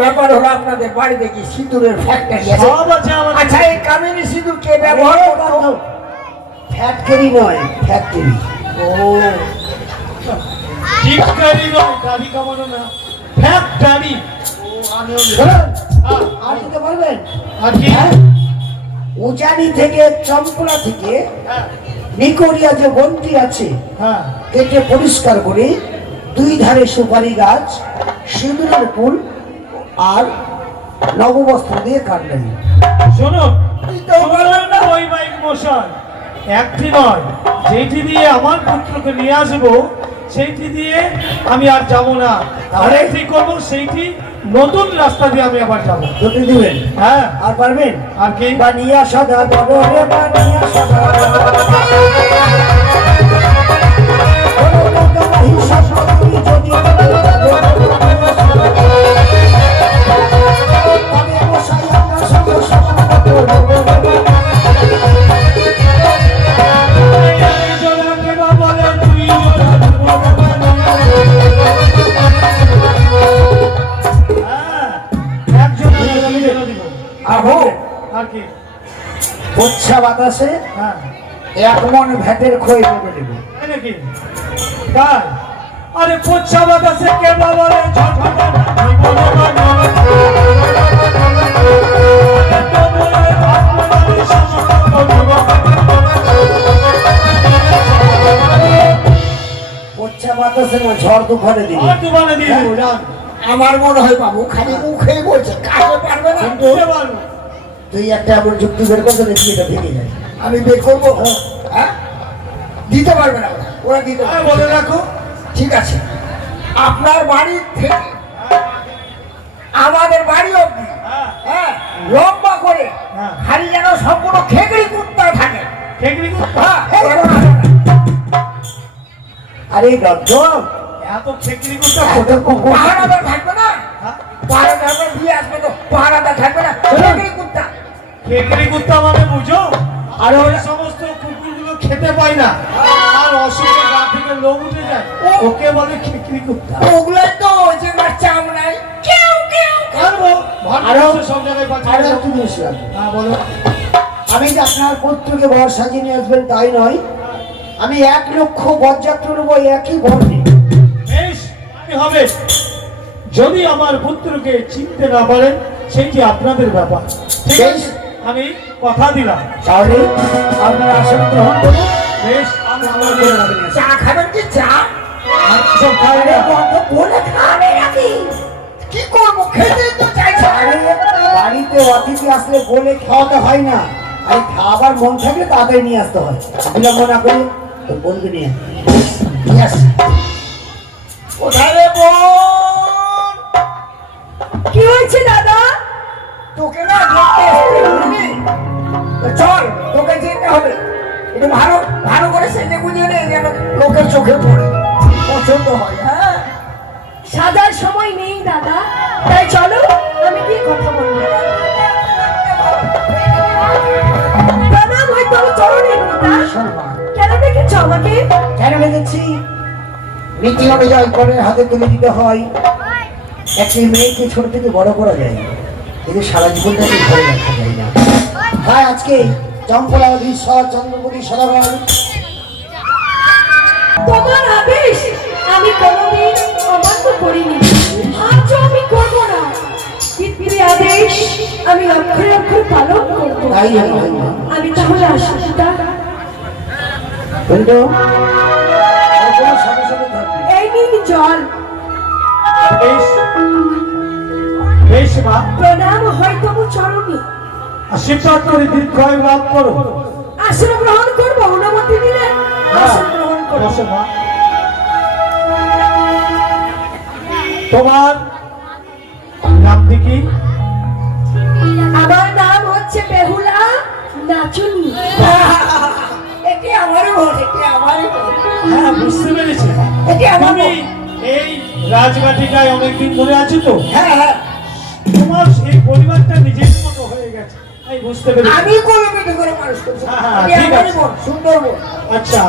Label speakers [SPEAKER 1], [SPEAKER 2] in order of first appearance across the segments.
[SPEAKER 1] ব্যাপার হলো আপনাদের বাড়িতে কি সিঁদুরের ফ্যাক্টরি আছে?
[SPEAKER 2] সব আছে আমাদের।
[SPEAKER 1] আচ্ছা এই কামিনী সিঁদুর কে ব্যবহার করতো? ফ্যাক্টরি নয় ফ্যাক্টরি ও।
[SPEAKER 2] টিটকারি নয় দাবি কামানো না। ফ্যাক্টরি
[SPEAKER 1] শুনুন, আর দিতে পারবেন হ্যাঁ? উজানি থেকে চম্পলা থেকে
[SPEAKER 2] হ্যাঁ।
[SPEAKER 1] নিকোরিয়া যে বন্দি আছে
[SPEAKER 2] হ্যাঁ।
[SPEAKER 1] কেটে পরিষ্কার করে দুই ধারে সুপারি গাছ সিঁদুরের ফুল আর নববস্ত্র দিয়ে কাটলেন
[SPEAKER 2] শোনো
[SPEAKER 1] তো বললাম না।
[SPEAKER 2] ওই বাইক মশাই একটি নয় যেটি দিয়ে আমার পুত্রকে নিয়ে আসব সেইটি দিয়ে আমি আর যাব না? আরেকটি করব সেইটি নতুন রাস্তা দিয়ে আমি আবার যাব।
[SPEAKER 1] যদি দিবেন?
[SPEAKER 2] হ্যাঁ।
[SPEAKER 1] আর পারবেন?
[SPEAKER 2] আর কে?
[SPEAKER 1] বানিয়া সাদা বড় বানিয়া সদা বাতাসে
[SPEAKER 2] হ্যাঁ।
[SPEAKER 1] এক মন ভ্যাটের খই দেবে।
[SPEAKER 2] নাকি? তাই? আরে পোচ্ছা বাতাসে কে
[SPEAKER 1] পচ্ছা বাতাসে ঝড় তুফানে দিবে।
[SPEAKER 2] দিয়ে
[SPEAKER 1] আমার মনে হয় বাবু খালি মুখে বলছে কাকে পারবে না।
[SPEAKER 2] কিন্তু
[SPEAKER 1] তুই একটা এমন যুক্তি বের করতে দেখি এটা ভেঙে যায়। আমি বের করব? হ্যাঁ। দিতে পারবে না ওরা। দিতে
[SPEAKER 2] আর বলে রাখো।
[SPEAKER 1] ঠিক আছে। আপনার বাড়ি থেকে আমাদের বাড়ি অব্দি
[SPEAKER 2] হ্যাঁ।
[SPEAKER 1] হ্যাঁ লম্বা করে।
[SPEAKER 2] হ্যাঁ।
[SPEAKER 1] যেন সম্পূর্ণ খেকড়ি কুত্তা থাকে। হ্যাঁ, আসবে না। আরে গর্জন
[SPEAKER 2] এত টেকনিক করতে
[SPEAKER 1] পাহারাদার থাকবে না?
[SPEAKER 2] হ্যাঁ।
[SPEAKER 1] বিয়ে আসবে তো। পাহারাদার থাকবে না। খেকড়ি
[SPEAKER 2] খেকড়ি কুত্তা মানে বুঝো?
[SPEAKER 1] আর
[SPEAKER 2] ওই সমস্ত কুকুরগুলো খেতে পায় না। আর অসুখে গা থেকে লোম উঠে যায়। ওকে বলে খেকড়ি কুত্তা।
[SPEAKER 1] ওগুলাই তো ওই যে চামড়ায়। কেউ কেউ আরো-
[SPEAKER 2] সব জায়গায় আরও
[SPEAKER 1] একটু জিনিস লাগবে
[SPEAKER 2] হ্যাঁ বলো।
[SPEAKER 1] আমি যে আপনার পুত্রকে বর সাজিয়ে নিয়ে আসবেন তাই নয়। আমি এক লক্ষ বরযাত্র নেব একই বর্ণে
[SPEAKER 2] বেশ তাই হবে। যদি আমার পুত্রকে চিনতে না পারেন সেটি আপনাদের ব্যাপার? ঠিক আছে? আমি কথা দিলাম।
[SPEAKER 1] তাহলে আপনার আসন গ্রহণ করুন।
[SPEAKER 2] বেশ।
[SPEAKER 1] চা খাবেন কি চা? কি করব? খেতে তো চাইছে বাড়িতে অতিথি আসলে বলে খাওয়াতে হয় না। আরে খাবার মন থাকলে তাড়াতাড়ি নিয়ে আসতে হয়। বিলম্ব না করে তো বলবি নিয়ে কোথায় রে বোন?
[SPEAKER 3] কি হয়েছে দাদা?
[SPEAKER 1] তোকে না চল তোকে যেতে হবে। একটু ভালো ভালো করে সেজে গুজিয়ে নে যেন লোকের চোখে পড়ে। পছন্দ হয় হ্যাঁ?
[SPEAKER 3] সাজার সময় নেই দাদা। তাই চলো আমি কি কথা বলব। প্রণাম হয় চরণে কেন দেখেছ আমাকে?
[SPEAKER 1] কেন লেগেছি নীতি অনুযায়ী করে হাতে তুলে দিতে হয়। একটি মেয়েকে ছোট থেকে বড় করা যায়। কিন্তু সারা জীবনটাকে ঘরে রাখা যায় না। তাই আজকে চম্পলাবধি সর চন্দ্রপতি সদাগর।
[SPEAKER 3] তোমার আদেশ আমি কোনোদিন অমান্য করিনি। আজও আমি করব না। পিতৃ আদেশ আমি অক্ষরে অক্ষর পালন করব। আমি তাহলে আসি পিতা। এই নিন জল।
[SPEAKER 2] বেশ বেশ মা।
[SPEAKER 3] প্রণাম হয় তবু চরণে।
[SPEAKER 2] আশীর্বাদ করে দীর্ঘায়ু লাভ করো।
[SPEAKER 3] আসন গ্রহণ করব অনুমতি দিলে
[SPEAKER 2] মা। তোমার নাম কি?
[SPEAKER 3] আমার নাম হচ্ছে বেহুলা নাচুনি।
[SPEAKER 4] এটি আমারই ভুল এটি আমারই ভুল
[SPEAKER 2] হ্যাঁ বুঝতে পেরেছি।
[SPEAKER 4] এটি আমার ভুল।
[SPEAKER 2] এই রাজবাটিকায় অনেকদিন ধরে আছো তো?
[SPEAKER 4] হ্যাঁ হ্যাঁ।
[SPEAKER 2] তোমার সেই পরিবারটা নিজের মতো হয়ে গেছে। আমি বুঝতে পেরেছি।
[SPEAKER 4] আমি কোনো মেটে করে মানুষ করছি
[SPEAKER 2] হ্যাঁ, হ্যাঁ,
[SPEAKER 4] সুন্দর
[SPEAKER 2] আচ্ছা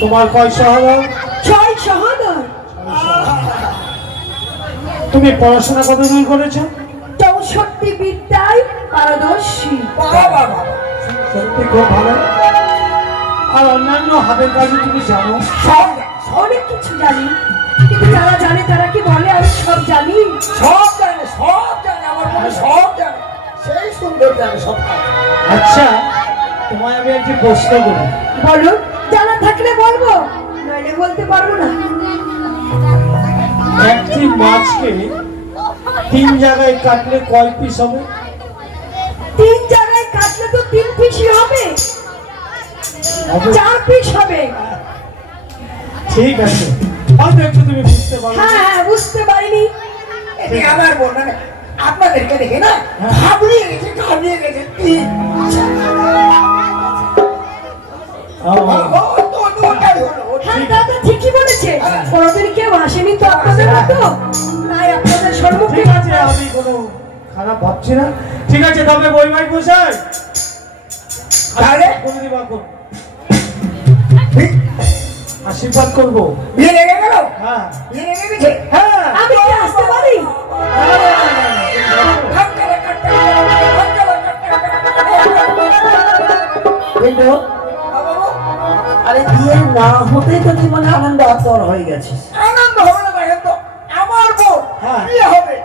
[SPEAKER 2] তোমার কয় সহদর
[SPEAKER 3] ছয় সহদর
[SPEAKER 2] তুমি পড়াশোনা কত দূর করেছ?
[SPEAKER 3] চৌষট্টি বিদ্যায় পারদর্শী।
[SPEAKER 2] সত্যি খুব ভালো। আর অন্যান্য হাতের কাজে তুমি জানো?
[SPEAKER 4] সব
[SPEAKER 3] অনেক কিছু জানি। কিন্তু যারা জানে তারা কি বলে আমি সব জানি।
[SPEAKER 4] সব সব
[SPEAKER 2] আচ্ছা তোমায় আমি একটি প্রশ্ন করি।
[SPEAKER 3] বলুন জানা থাকলে বলব নইলে বলতে পারব না।
[SPEAKER 2] একটি মাছকে তিন জায়গায় কাটলে কয় পিস হবে?
[SPEAKER 3] তিন জায়গায় কাটলে তো তিন পিসই হবে? চার পিস হবে।
[SPEAKER 2] ঠিক আছে। হয়তো একটু তুমি বুঝতে পারো।
[SPEAKER 3] হ্যাঁ হ্যাঁ বুঝতে পারিনি।
[SPEAKER 4] এটি আমার বোন মানে আপনাদেরকে দেখে না?
[SPEAKER 2] হ্যাঁ।
[SPEAKER 4] ঘাবড়িয়ে গেছে ঘাবড়িয়ে গেছে।
[SPEAKER 3] হ্যাঁ ঠিকই বলেছে।
[SPEAKER 4] হ্যাঁ।
[SPEAKER 3] কোনোদিন কেউ আসেনি তো আপনাদের মতো। তাই আপনাদের সম্মুখে
[SPEAKER 2] ঠিক আছে আমি কোনো খারাপ ভাবছি না। ঠিক আছে তবে বই ভাই বসাই
[SPEAKER 4] তাহলে?
[SPEAKER 2] আশীর্বাদ করব।
[SPEAKER 4] বিয়ে লেগে গেল?
[SPEAKER 2] হ্যাঁ।
[SPEAKER 4] বিয়ে লেগে গেছে?
[SPEAKER 2] হ্যাঁ।
[SPEAKER 3] আমি আসতে পারি?
[SPEAKER 4] ধাক্কালা,
[SPEAKER 1] না হতেই তো মানে আনন্দ আত্মর হয়ে গেছিস
[SPEAKER 4] আনন্দ হবে না দেখেন তো আমার বোন
[SPEAKER 1] হ্যাঁ।
[SPEAKER 4] বিয়ে হবে।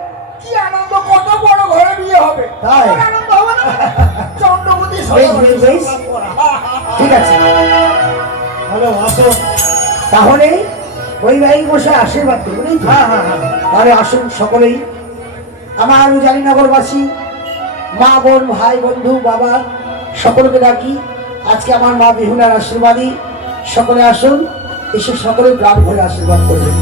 [SPEAKER 4] কি আনন্দ কত বড় ঘরে বিয়ে হবে।
[SPEAKER 1] তাই?
[SPEAKER 4] আনন্দ হবে না।
[SPEAKER 1] ঠিক আছে।
[SPEAKER 2] হ্যালো আসো।
[SPEAKER 1] তাহলে ওই ভাই বসে আশীর্বাদ করবেন
[SPEAKER 2] হ্যাঁ হ্যাঁ হ্যাঁ।
[SPEAKER 1] তাহলে আসুন সকলেই। আমার জালিনগরবাসী মা বোন ভাই বন্ধু বাবা সকলকে ডাকি। আজকে আমার মা বিহুলার আশীর্বাদী সকলে আসুন, এসে সকলে গ্রাম ঘরে আশীর্বাদ করবেন।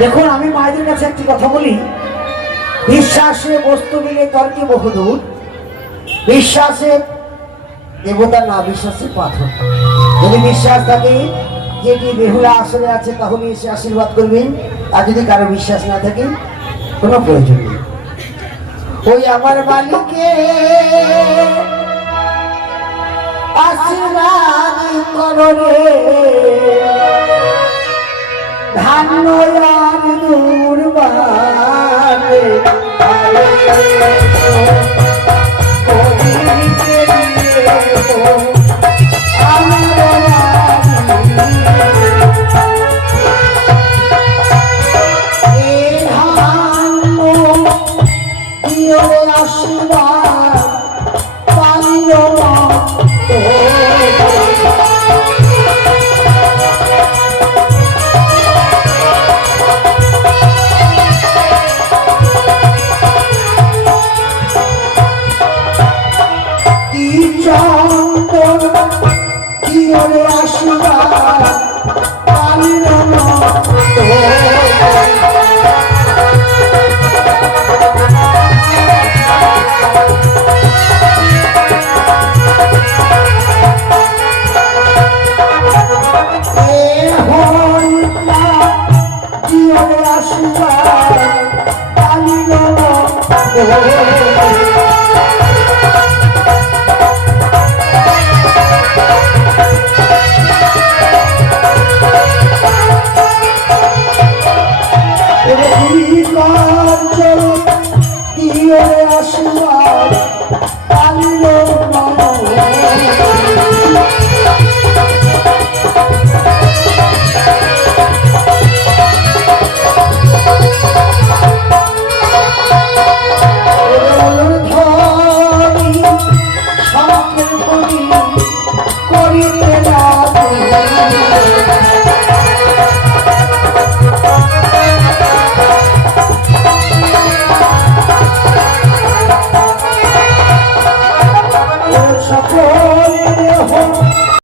[SPEAKER 1] দেখুন, আমি মায়েদের কাছে একটি কথা বলি বিশ্বাসে বস্তু মিলে তর্কে বহুদূর। বিশ্বাসে দেবতা না বিশ্বাসে পাথর। যদি বিশ্বাস থাকে, যেটি বেহুলা আসলে আছে তাহলে এসে আশীর্বাদ করবেন। আর যদি কারও বিশ্বাস না থাকে, কোনো প্রয়োজন নেই। ওই আমার বালিকে আশীর্বাদ করো ধান্য আর দুর্বারে কি ওরে আশীর্বাদ পালিল না এ হইলা কি ওরে আশীর্বাদ acho